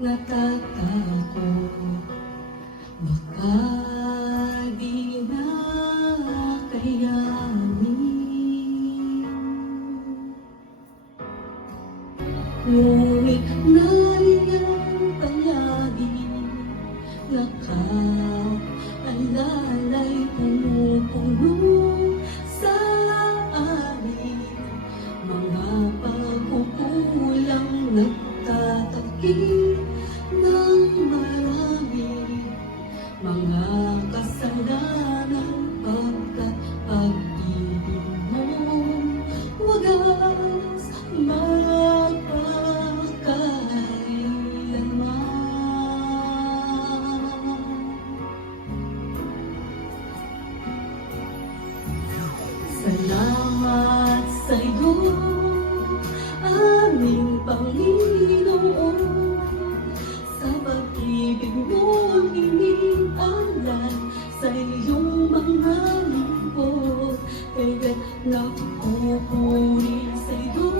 natatakot, baka di na kayanin. Ngunit nariyan palagi, nakaalalay pumupuno sa amin, mga pagkukulang nagtatakip ng marami, mga kasalanan pagkat pag-ibig mo wagas magpakailanman. Salamat sa'yo, aming Panginoon, sa pag-ibig mo'ng inialay sa iyong mga lingkod. Kaya't napupuri sa'yo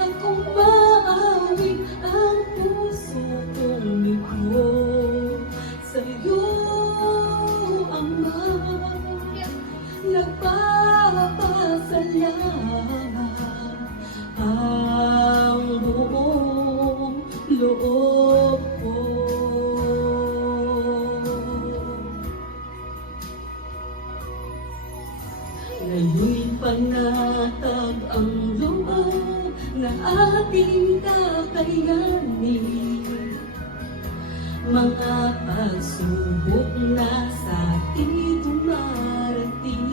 at kung maaawit ang puso kong ito. Sa'yo, Ama, nagpapasalamat ang buong loob ko. Ngayon'y panatag ang loob na ating kakayanin, mga pagsubok na sa ating dumarating.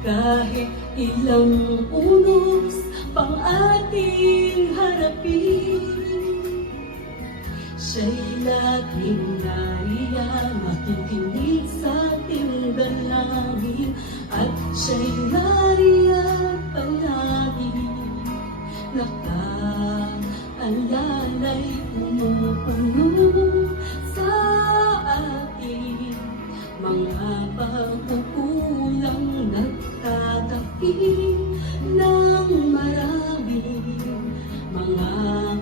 Kahit ilang unos pang ating harapin, siya'y laging nariyan, makikinig sa ating dalangin. At siya'y nariyan palagi, nakaalalay pumupuno sa atin, mga pagkukulang nagtatakip ng marami, mga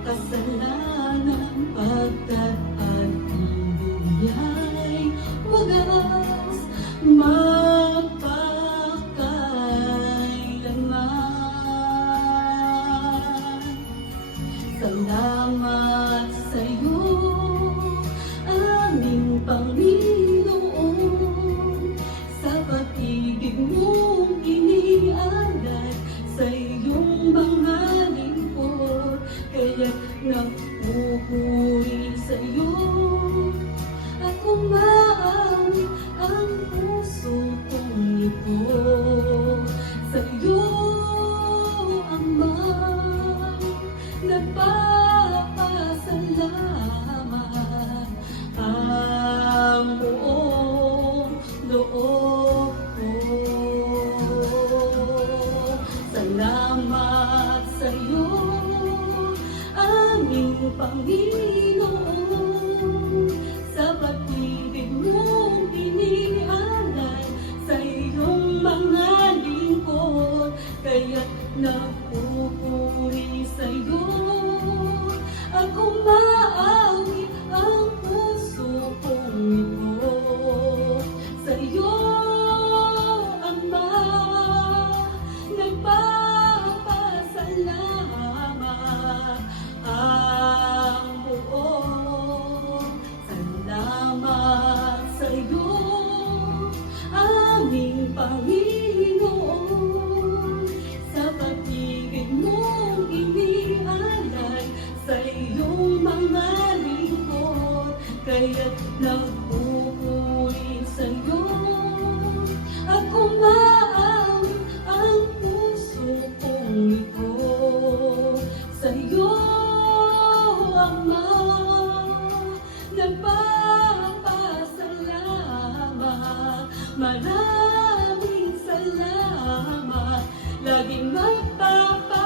kasalanan pagkat pag-ibig niya'y wagas magpakailanman. Salamat sa'yo, aming Panginoon, sa pag-ibig mong inialay sa iyong mga lingkod. Kaya't nagpupuri sa'yo at kung maaari ang puso kong ito. Sa'yo, Ama, nagpapasalamat ang buong loob ko. Salamat sa'yo, aming Panginoon, sa pag-ibig mong inialay sa iyong mga lingkod. Kaya't nagpupuri sa'yo at kung maaawit ang puso kong ito. Sa'yo, Ama, nagpapasalamat ang buong. Salamat sa'yo, aming Panginoon, sa pag-ibig mong inialay sa iyong mga lingkod. Kaya't nagpupuri sa'yo at kung maaawit ang puso kong ito. Sa'yo, Ama, nagpapasalamat. Maraming salamat, laging magpapasalamat.